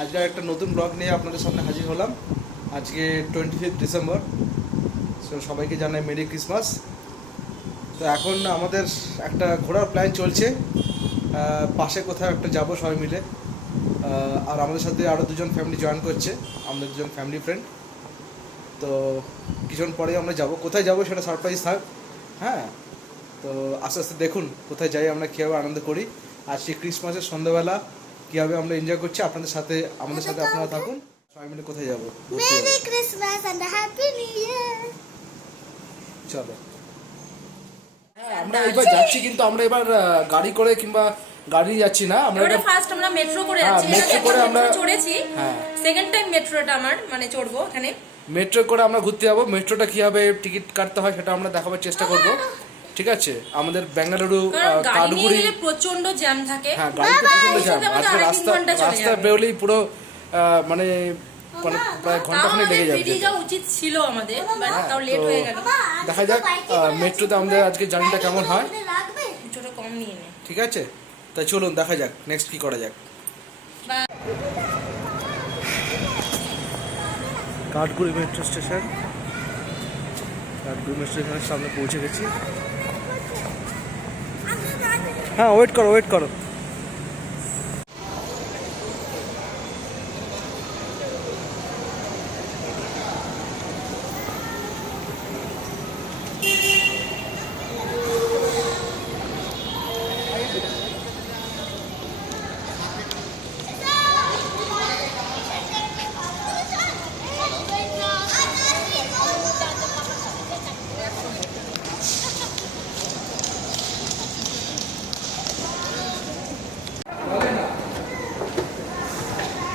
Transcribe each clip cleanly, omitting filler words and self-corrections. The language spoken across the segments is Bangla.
আজকে একটা নতুন ব্লগ নিয়ে আপনাদের সামনে হাজির হলাম। আজকে 25 ডিসেম্বর। সবাইকে জানাই মেরি ক্রিসমাস। তো এখন আমাদের একটা ঘোরার প্ল্যান চলছে, পাশে কোথাও একটা যাবো সবাই মিলে। আর আমাদের সাথে আরও দুজন ফ্যামিলি জয়েন করছে, আমাদের দুজন ফ্যামিলি ফ্রেন্ড। তো কিছুক্ষণ পরেই আমরা যাব, কোথায় যাব সেটা সারপ্রাইজ থাক। হ্যাঁ, তো আস্তে আস্তে দেখুন কোথায় যাই আমরা, কীভাবে আনন্দ করি। আজকে ক্রিসমাসের সন্ধ্যাবেলা কীভাবে আমরা এনজয় করছি আপনাদের সাথে, আমাদের সাথে আপনারা থাকুন। সবাই মিলে কোথায় যাবো? Merry Christmas and happy new year. চলো, আমরা এবার যাচ্ছি, কিন্তু আমরা এবার গাড়ি করে কিংবা গাড়ি যাচ্ছি না, আমরা এটা ফার্স্ট আমরা মেট্রো করে যাচ্ছি। মেট্রো করে আমরা চড়েছি, সেকেন্ড টাইম মেট্রোটা আমার মানে চড়বো এখানে। মেট্রো করে আমরা ঘুরতে যাবো। মেট্রোটা কিভাবে টিকিট কাটতে হয় সেটা আমরা দেখাবার চেষ্টা করব, ঠিক আছে? আমাদের বেঙ্গালুরু কাঠগুড়ি প্রচন্ড জ্যাম থাকে। হ্যাঁ, গাড়িতে প্রচন্ড জ্যাম। আজকে রাস্তা বেরোলেই পুরো মানে প্রায় ঘন্টাখানেক লেগে যাবে। বেরিয়ে যাওয়া উচিত ছিল আমাদের, বাট তাও লেট হয়ে গেল। দেখা যাক মেট্রোতে আমাদের আজকে জার্নিটা কেমন হয়। ছোট কম নিয়ে নে, ঠিক আছে? তাই চলুন দেখা যাক নেক্সট কি করা যাক। কাঠগুড়ি মেট্রো স্টেশন, কাঠগুড়ি মেট্রো স্টেশনের সামনে পৌঁছে গেছি। হ্যাঁ, ওয়েট করো ওয়েট করো।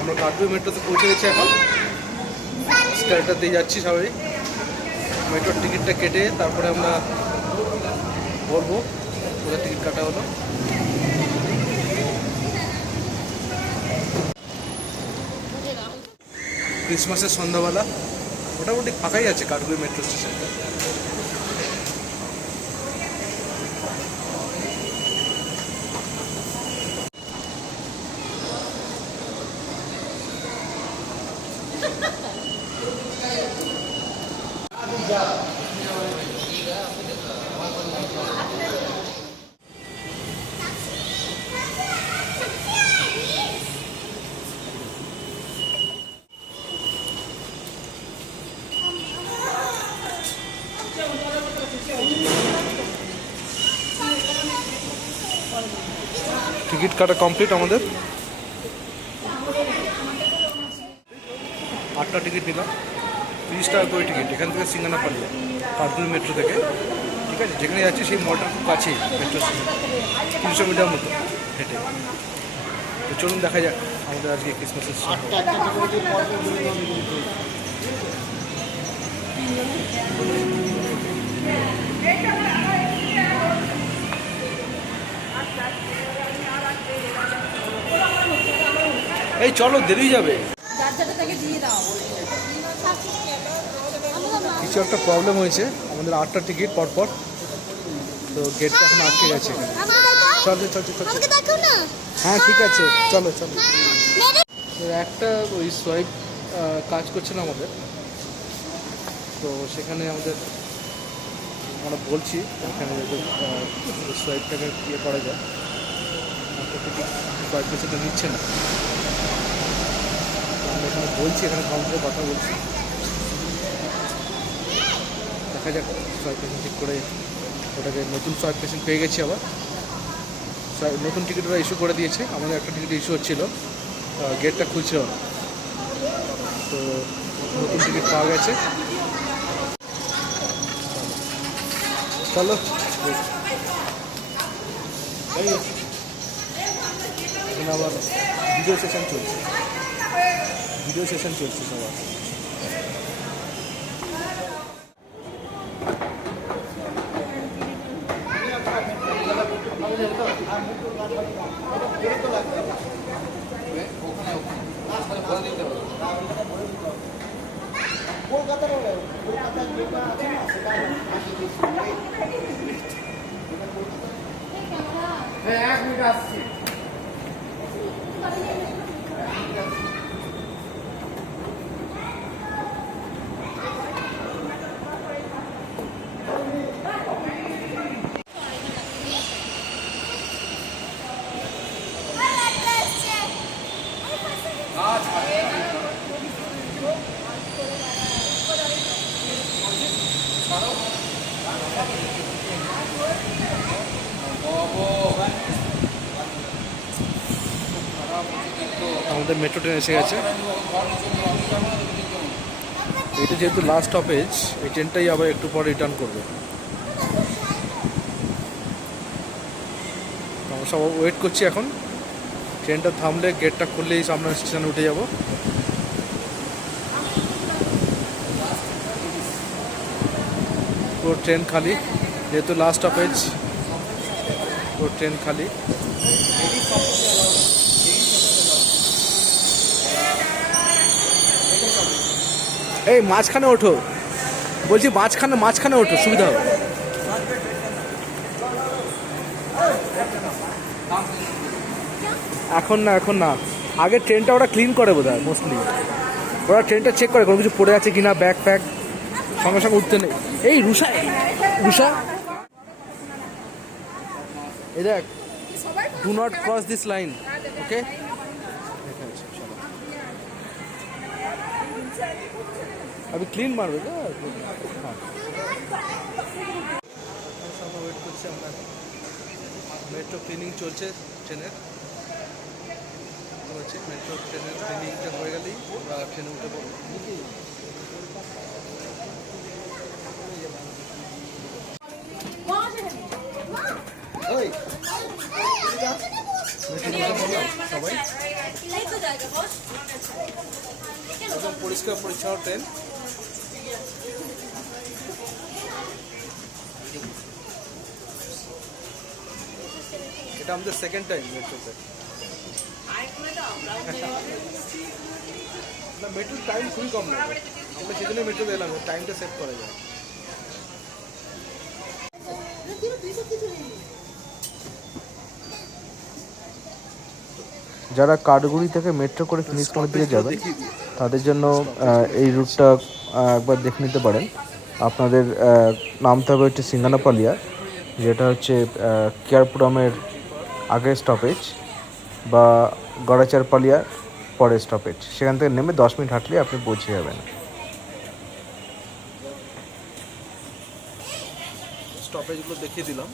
আমরা কাঠগুড়ি মেট্রোতে পৌঁছে গেছি, এখন স্ট্যান্ডটা দিয়ে যাচ্ছি সবাই। মেট্রোর টিকিটটা কেটে তারপরে আমরা বলবো কোথায় টিকিট কাটা হলো। ক্রিসমাসের সন্ধ্যাবেলা মোটামুটি ফাঁকাই আছে কাঠগুড়ি মেট্রো স্টেশনটা। টিকিট কাটা কমপ্লিট আমাদের। 8টা টিকিট নিলাম, 30 টাকা করে টিকিট। এখান থেকে সিঙ্গানাপাল্লি কাঠগুড়ি মেট্রো থেকে, ঠিক আছে? যেখানে যাচ্ছি সেই মলটার খুব কাছেই মেট্রো স্টেশন, 300 মিটার মতো হেঁটে। তো চলুন দেখা যাক আমাদের আজকে ক্রিসমাসের এই চলো, দেরি যাবে। কিছু একটা প্রবলেম হয়েছে, আমাদের 8টা টিকিট পরপর, তো গেটটা এখন আটকে গেছে। চল চল চল, হ্যাঁ ঠিক আছে, চলো চলো। একটা ওই সোয়াইপ কাজ করছে না আমাদের, তো সেখানে আমাদের আমরা বলছি এখানে যাতে সোয়াইপটাকে ইয়ে করা যায়। সোয়াইপ পেছনে নিচ্ছে না, আমরা এখানে বলছি, এখানে কাউন্টারে কথা বলছি। দেখা যাক সোয়াইপ পেশেন্ট ঠিক করে ওটাকে নতুন সোয়াইপ পেশেন্ট পেয়ে গেছি। আবার নতুন টিকিট ওরা ইস্যু করে দিয়েছে, আমাদের একটা টিকিট ইস্যু হচ্ছিল, গেটটা খুলছিল না, তো নতুন টিকিট পাওয়া গেছে। চলো, এখানে আবার ভিডিও সেশন চলছে সবার। আমাদের মেট্রো ট্রেন এসে গেছে। এটা যেহেতু লাস্ট স্টপেজ, এই ট্রেনটাই আবার একটু পর রিটার্ন করবে। আমরা সব ওয়েট করছি এখন। ট্রেনটা থামলে গেটটা খুললেই সামনে স্টেশনে উঠে যাব। পুরো ট্রেন খালি, যেহেতু লাস্ট স্টপেজ, পুরো ট্রেন খালি। এই মাঝখানে ওঠো, বলছি মাঝখানে ওঠো, সুবিধা হবে। এখন না, আগে ট্রেনটা ওরা ক্লিন করে বোধ হয়, মোস্টলি ওরা ট্রেনটা চেক করে কোনো কিছু পড়ে আছে কিনা, ব্যাগ ফ্যাগ সঙ্গে সঙ্গে উঠতে নেই। এই রুষা এই দেখ, do not cross this line, okay? আমি ক্লিন মারবে তো। হ্যাঁ, ওয়েট করছি আমরা। মেট্রো ক্লিনিং চলছে ট্রেনের, হচ্ছে মেট্রো ট্রেনের ক্লিনিংটা হয়ে গেলেই আমরা ট্রেনে উঠে পড়বো। সবাই একদম পরিষ্কার পরিচ্ছন্ন ট্রেন। এটা আমাদের সেকেন্ড টাইম মেট্রোতে। না, মেট্রোর টাইম খুবই কম লাগে, আমরা সেজন্য মেট্রোতে এলাম, টাইমটা সেভ করা যায়। যারা কাঠগুড়ি থেকে মেট্রো করে ফিনিশমার দিকে যাবেন তাদের জন্য এই রুটটা একবার দেখে নিতে পারেন। আপনাদের নামতে হবে হচ্ছে সিঙ্গানাপালিয়া, যেটা হচ্ছে কেয়ারপুরামের আগের স্টপেজ, বা গড়াচারপালিয়ার পরের স্টপেজ। সেখান থেকে নেমে 10 মিনিট হাঁটলে আপনি পৌঁছে যাবেন। স্টপেজগুলো দেখিয়ে দিলাম।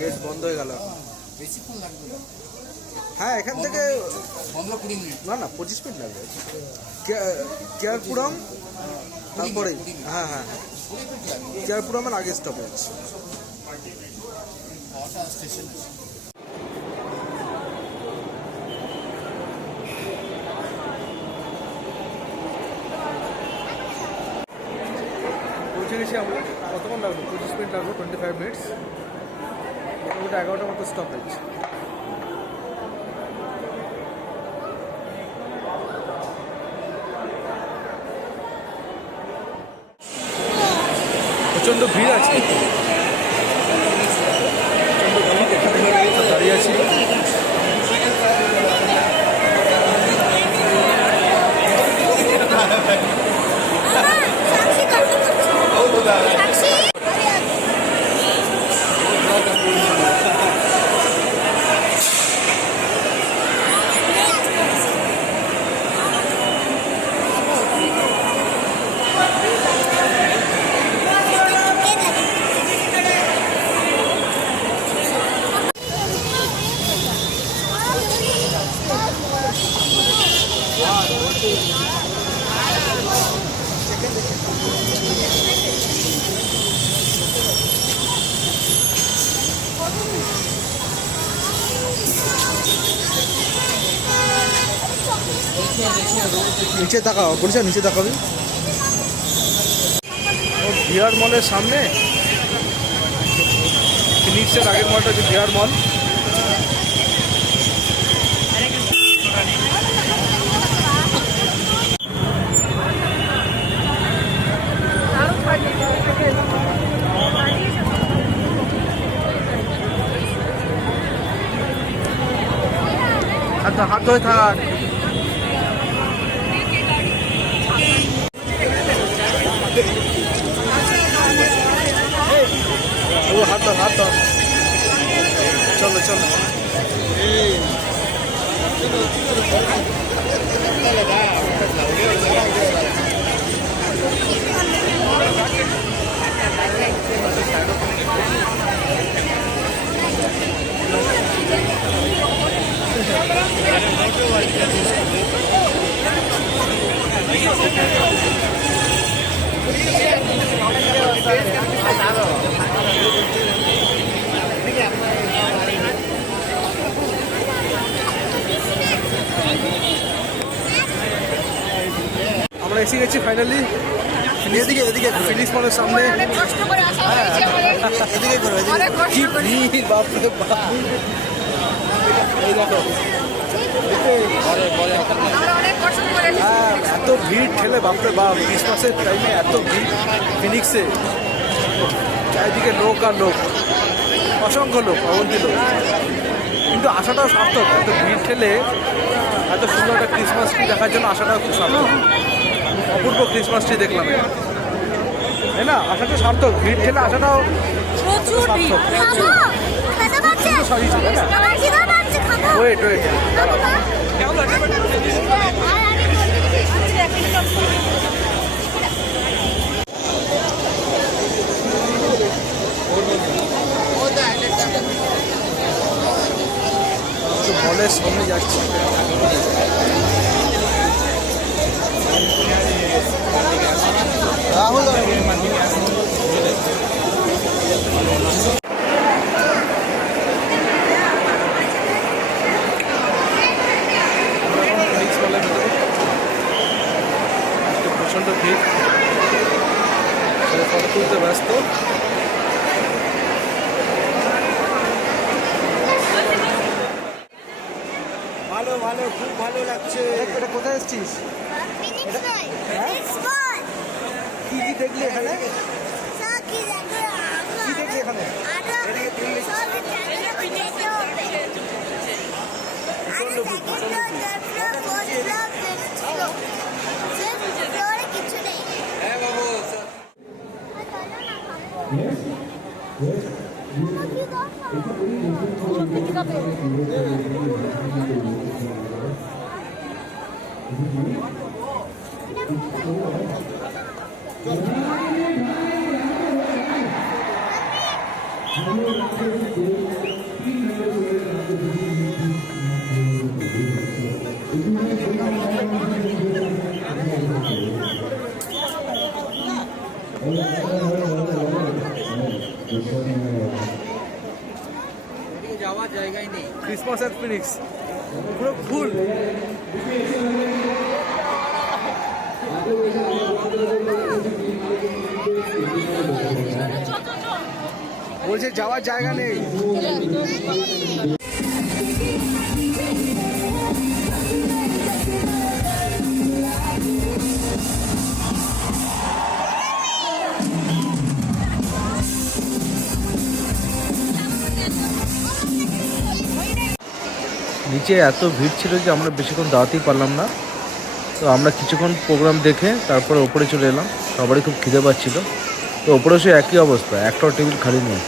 গেট বন্ধ হয়ে গেল। বেশিক্ষণ লাগবে না। হ্যাঁ, এখান থেকে 15-20 মিনিট। না 25 মিনিট লাগবে। কেয়ারপুরাম তারপরে, হ্যাঁ, কেয়ারপুরামের আগে স্টপেজ। স্টেশন পৌঁছে গেছি আমরা। কতক্ষণ লাগলো? 25 মিনিট লাগলো, 25 মিনিটস। মোটামুটি 11টার মতো স্টপেজ। প্রচণ্ড ভিড় আছে, প্রচণ্ড ভিড়। এখানে দাঁড়িয়ে আছি। নিচে তাকাও, বলছে নিচে তাকাবি। ও বিহার মলের সামনে, ফিনিক্সের আগের মলটা হচ্ছে বিহার মল। হাত ধরে থাক। ও হাত ধর। চলো এসে গেছি ফাইনালি এদিকে এদিকে ফিনিশ মলের সামনে। অনেক কষ্ট করে আসা হয়েছে এদিকে করো অনেক কষ্ট করে ভিড়, বাপরে বাপ। এই দেখো আমরা অনেক কষ্ট করে এসেছি। হ্যাঁ, এত ভিড় ঠেলে বাপরে বাপ, ক্রিসমাসের টাইমে এত ভিড় ফিনিক্সে, চারিদিকে লোক আর লোক, অসংখ্য লোক, অবন্তি লোক। কিন্তু আসাটাও সার্থক, এত ভিড় ঠেলে এত সুন্দর একটা ক্রিসমাস ট্রি দেখার জন্য আসাটাও খুব সার্থক। অপূর্ব ক্রিসমাস ট্রি দেখলাম, তাই না? আসাটা সার্থক, ভিড় ঠেলে আসাটাও প্রচুর ভিড় খাবো খেতে পারছে সারিয়েছে, তাই না? আমার খিদে পাচ্ছে খাবো ওয়েট খাবো না মলের সামনে যাচ্ছি। রাহুল প্রচন্ড ভিড়, ফটো তুলতে ব্যস্ত। ভালো ভালো খুব ভালো লাগছে। এটা কোথায় এসছিস? ফিনিক্স নয় ফিনিক্স বল কি কি দেখলি এখানে? সব কি দেখো কি দেখলি এখানে? আরো সব জায়গাটা যেতে হবে আরো second floor third floor fourth floor fifth floor fifth ফ্লোরে কিছু নেই হ্যাঁ বাবু যাওয়ার জায়গায় নেই। ক্রিসমাস এট ফিনিক্স পুরো ফুল। বলছে যাওয়ার জায়গা নেই। নিচে এত ভিড় ছিল যে আমরা বেশিক্ষণ দাঁড়াতেই পারলাম না। তো আমরা কিছুক্ষণ প্রোগ্রাম দেখে তারপরে ওপরে চলে এলাম। সবারই খুব খিদে পাচ্ছিল। তো ওপরে সে একই অবস্থা, একটাও টেবিল খালি নেই।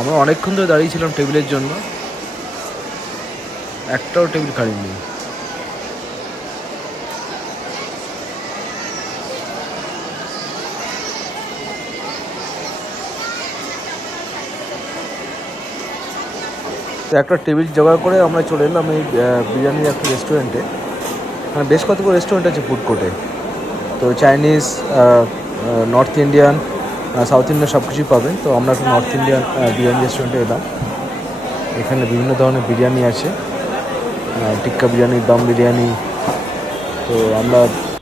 আমরা অনেকক্ষণ ধরে দাঁড়িয়েছিলাম টেবিলের জন্য, একটাও টেবিল খালি নেই। তো একটা টেবিল জোগাড় করে আমরা চলে এলাম এই বিরিয়ানির একটা রেস্টুরেন্টে। মানে বেশ কতগুলো রেস্টুরেন্ট আছে ফুড কোর্টে। তো Chinese, north Indian, south Indian সব কিছুই পাবেন। তো আমরা একটা নর্থ ইন্ডিয়ান বিরিয়ানি রেস্টুরেন্টে এলাম। এখানে বিভিন্ন ধরনের বিরিয়ানি আছে, টিক্কা বিরিয়ানি, দম বিরিয়ানি। তো আমরা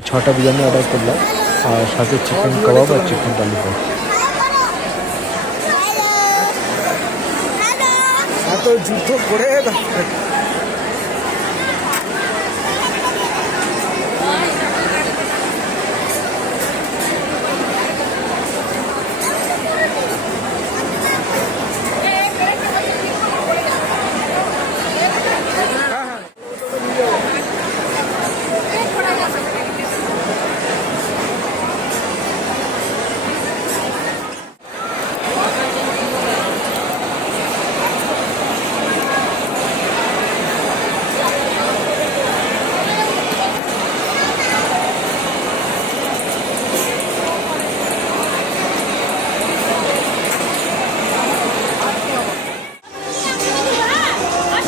6টা বিরিয়ানি অর্ডার করলাম, আর সাথে চিকেন কাবাব আর চিকেন ললিপপ। এত যুদ্ধ করে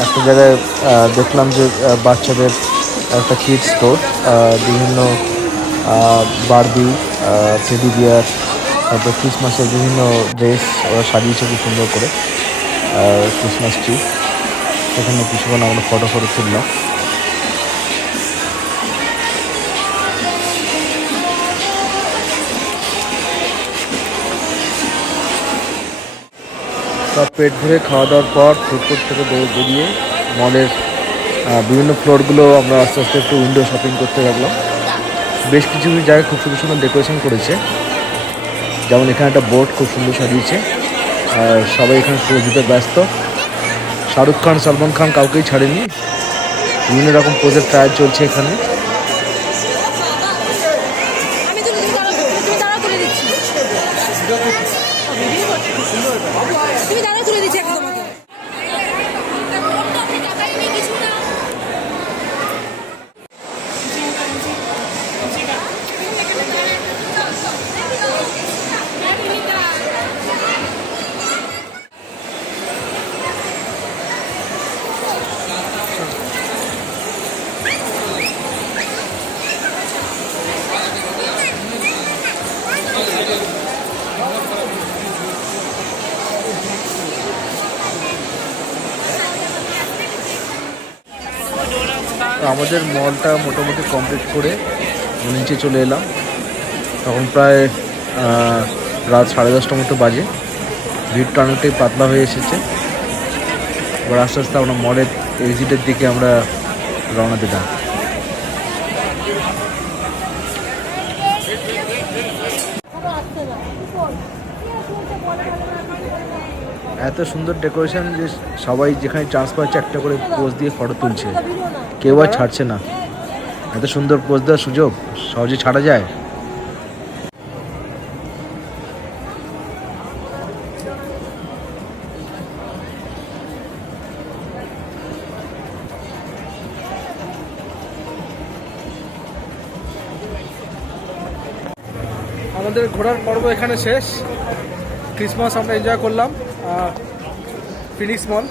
একটা জায়গায় দেখলাম যে বাচ্চাদের একটা কিড স্টোর, বিভিন্ন বারবি, টেডি বিয়ার, তারপর ক্রিসমাসের বিভিন্ন ড্রেস ওরা সাজিয়েছে খুব সুন্দর করে, ক্রিসমাস ট্রি। সেখানে কিছুক্ষণ আমরা ফটো তুললাম। সব পেট ভরে খাওয়া দাওয়ার পর ফুড কোর্ট থেকে বেরিয়ে মলের বিভিন্ন ফ্লোরগুলো আমরা আস্তে আস্তে একটু উইন্ডো শপিং করতে লাগলাম। বেশ কিছু কিছু জায়গায় খুব সুন্দর সুন্দর ডেকোরেশন করেছে, যেমন এখানে একটা বোট খুব সুন্দর সাজিয়েছে। আর সবাই এখানে পোজ দিতে ব্যস্ত। শাহরুখ খান, সলমান খান কাউকেই ছাড়েনি। বিভিন্ন রকম পোজের ট্রায়াল চলছে এখানে। আমি তুমি দাঁড়া তুলে দিচ্ছি, তুমি দাঁড়া তুলে দিচ্ছি এখন তোমাকে। আমাদের মলটা মোটামুটি কমপ্লিট করে নিচে চলে এলাম। তখন প্রায় রাত 10:30টার মতো বাজে। ভিড়টা অনেকটাই পাতলা হয়ে এসেছে। এবার আস্তে আস্তে আমরা মলের এক্সিটের দিকে আমরা রওনা দিলাম। এত সুন্দর ডেকোরেশন যে সবাই যেখানে চান্স পাচ্ছে একটা করে পোজ দিয়ে ফটো তুলছে, কেউ আর ছাড়ছে না। এত সুন্দর পোজ দেওয়ার সুযোগ সহজে ছাড়া যায়? আমাদের ঘোরার পর্ব এখানে শেষ। ক্রিসমাস আমরা এনজয় করলাম ফিনিক্স মল,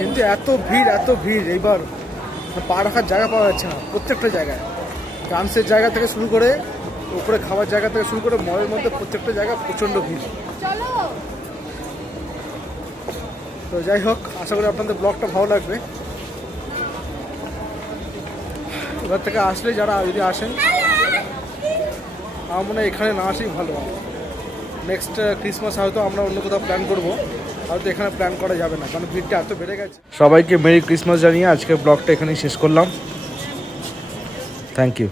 কিন্তু এত ভিড় এইবার পা রাখার জায়গা পাওয়া যাচ্ছে না। প্রত্যেকটা জায়গায় ডান্সের জায়গা থেকে শুরু করে উপরে খাওয়ার জায়গা থেকে শুরু করে মলের মধ্যে প্রত্যেকটা জায়গা প্রচণ্ড ভিড়। তো যাই হোক, আশা করি আপনাদের ব্লগটা ভালো লাগবে। এবার থেকে আসলে যারা যদি আসেন, আমার মনে হয় এখানে না আসেই ভালো হবে। নেক্সট ক্রিসমাস হয়তো আমরা অন্য কোথাও প্ল্যান করবো, হয়তো এখানে প্ল্যান করা যাবে না, কারণ ভিড়টা এত বেড়ে গেছে। সবাইকে মেরি ক্রিসমাস জানিয়ে আজকের ব্লগটা এখানেই শেষ করলাম। Thank you.